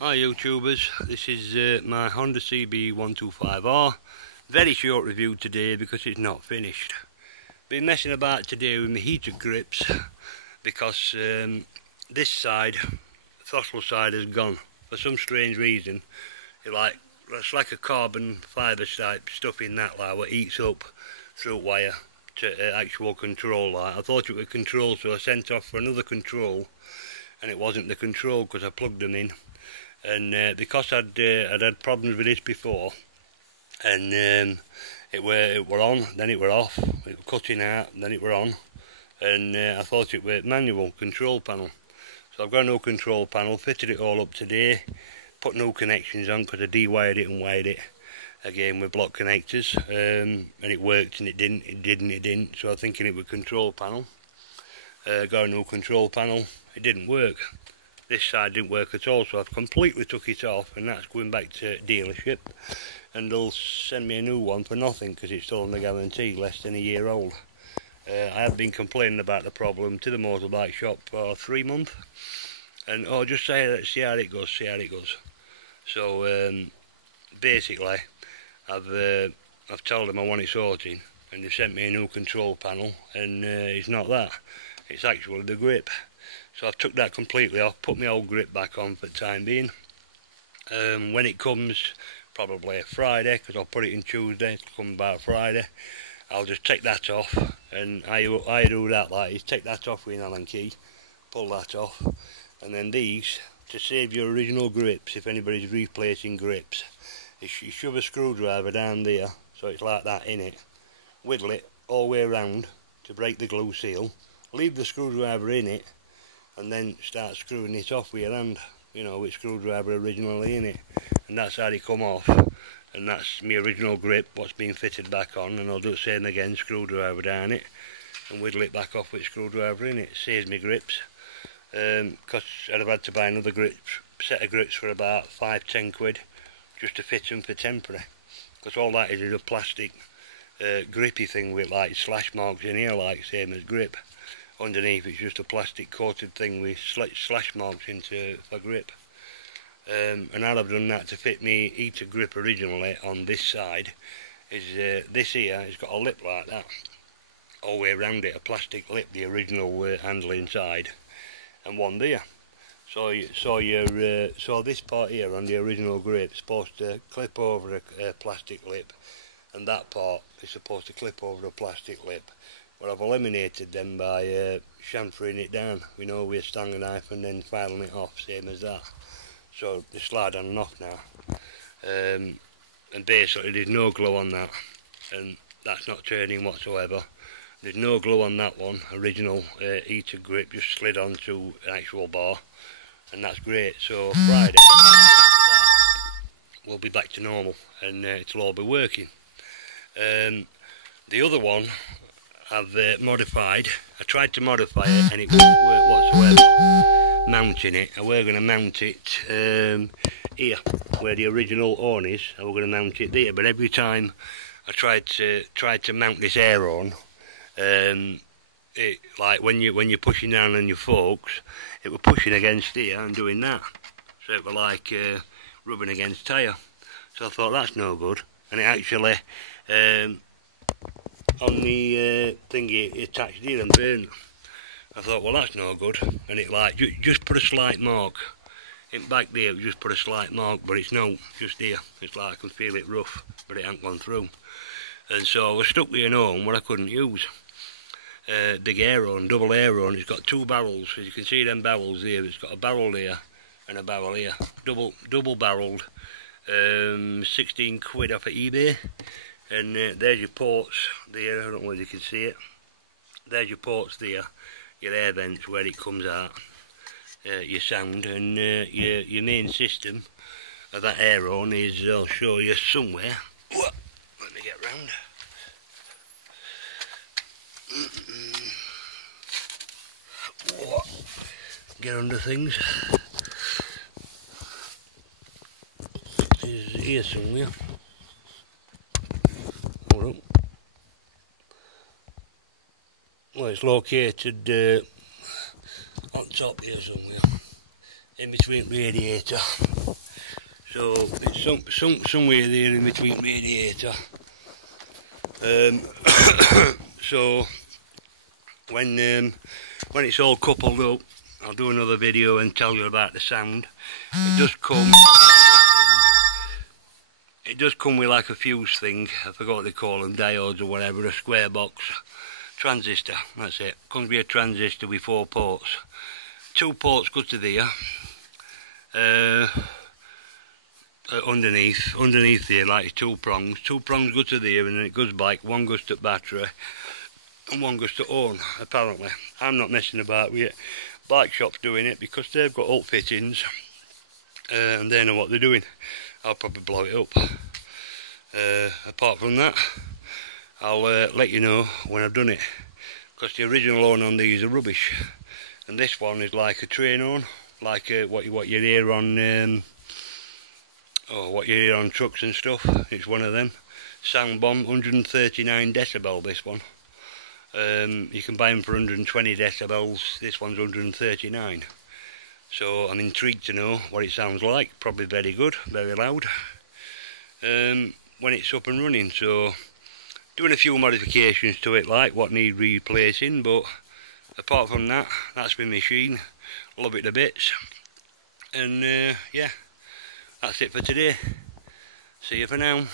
Hi YouTubers, this is my Honda cbr125r. Very short review today because it's not finished. Been messing about today with my heated grips because this side, throttle side, has gone for some strange reason. It's like a carbon fibre type stuff in that, like what eats up through wire to actual control. I thought it was control, so I sent off for another control, and it wasn't the control because I plugged them in. And because I'd had problems with this before, and it were on, then it were off, it were cutting out, then it were on, and I thought it were manual control panel. So I've got a new control panel, fitted it all up today, put new connections on because I de-wired it and wired it again with block connectors, and it worked and it didn't, so I'm thinking it was control panel. Got a new control panel, it didn't work. This side didn't work at all, so I've completely took it off, and that's going back to dealership, and they'll send me a new one for nothing because it's still on the guarantee, less than a year old. I have been complaining about the problem to the motorbike shop for 3 months, and just see how it goes, So basically, I've told them I want it sorting, and they've sent me a new control panel, and it's not that, it's actually the grip. So I've took that completely off, put my old grip back on for the time being. When it comes, probably Friday, because I'll put it in Tuesday, it'll come about Friday, I'll just take that off, and I do that like is take that off with an Allen key, pull that off, and then these, to save your original grips, if anybody's replacing grips, you shove a screwdriver down there, so it's like that in it, whittle it all the way around to break the glue seal, leave the screwdriver in it, and then start screwing it off with your hand, with screwdriver originally in it, and that's how they come off. And that's my original grip, what's been fitted back on, and I'll do the same again, screwdriver down it, and whittle it back off with screwdriver in it. Saves me grips, because I'd have had to buy another set of grips for about 5-10 quid, just to fit them for temporary, because all that is a plastic grippy thing with like slash marks in here, like same as grip. Underneath it's just a plastic coated thing with slash marks for grip. And how I've done that to fit me heater grip originally on this side is this here, it's got a lip like that all the way around it, a plastic lip, the original handle inside, and one there. So this part here on the original grip is supposed to clip over a plastic lip, and that part is supposed to clip over a plastic lip. But I've eliminated them by chamfering it down, with a stangen knife, and then filing it off, same as that. So they slide on and off now. And basically there's no glue on that, and that's not turning whatsoever. There's no glue on that one, original heater grip, just slid onto an actual bar, and that's great. So Friday, we'll be back to normal, and it'll all be working. The other one, I've modified. I tried to modify it and it wouldn't work whatsoever. Mounting it, I were going to mount it here, where the original horn is. I were going to mount it there, but every time I tried to mount this air on, like when you're pushing down on your forks, it were pushing against here and doing that. So it were like rubbing against tyre. So I thought that's no good, and it actually. On the thingy it attached here and burned. I thought, well, that's no good, and it like just put a slight mark in back there, just put a slight mark, but it's no, just here. It's like I can feel it rough, but it ain't gone through. And so I was stuck with an horn what I couldn't use. Big air horn, double air horn. It's got 2 barrels, as you can see them barrels here. It's got a barrel here and a barrel here, double barreled, 16 quid off of eBay. And there's your ports there, I don't know if you can see it. There's your ports there, your air vents where it comes out, your sound, and your main system of that air horn is, I'll show you somewhere. Whoa, let me get round. Whoa. Get under things. It's here somewhere. Well, it's located on top here somewhere. in between radiator. So it's somewhere there in between radiator. So when it's all coupled up, I'll do another video and tell you about the sound. It does come with like a fuse thing. I forgot what they call them, diodes or whatever, a square box transistor. That's it. Comes with a transistor with 4 ports. 2 ports go to there. Underneath there, like 2 prongs. 2 prongs go to there, and then it goes back. 1 goes to battery, and 1 goes to on. Apparently, I'm not messing about with it. Bike shop's doing it because they've got up fittings, and they know what they're doing. I'll probably blow it up. Apart from that, I'll let you know when I've done it, because the original horn on these are rubbish, and this one is like a train horn, like what you hear on what you hear on trucks and stuff. It's one of them. Sound bomb, 139 decibel. This one. You can buy them for 120 decibels. This one's 139. So I'm intrigued to know what it sounds like. Probably very good, very loud. When it's up and running. So doing a few modifications to it, like what need replacing. But apart from that, that's my machine. Love it to bits. And yeah. That's it for today. See you for now.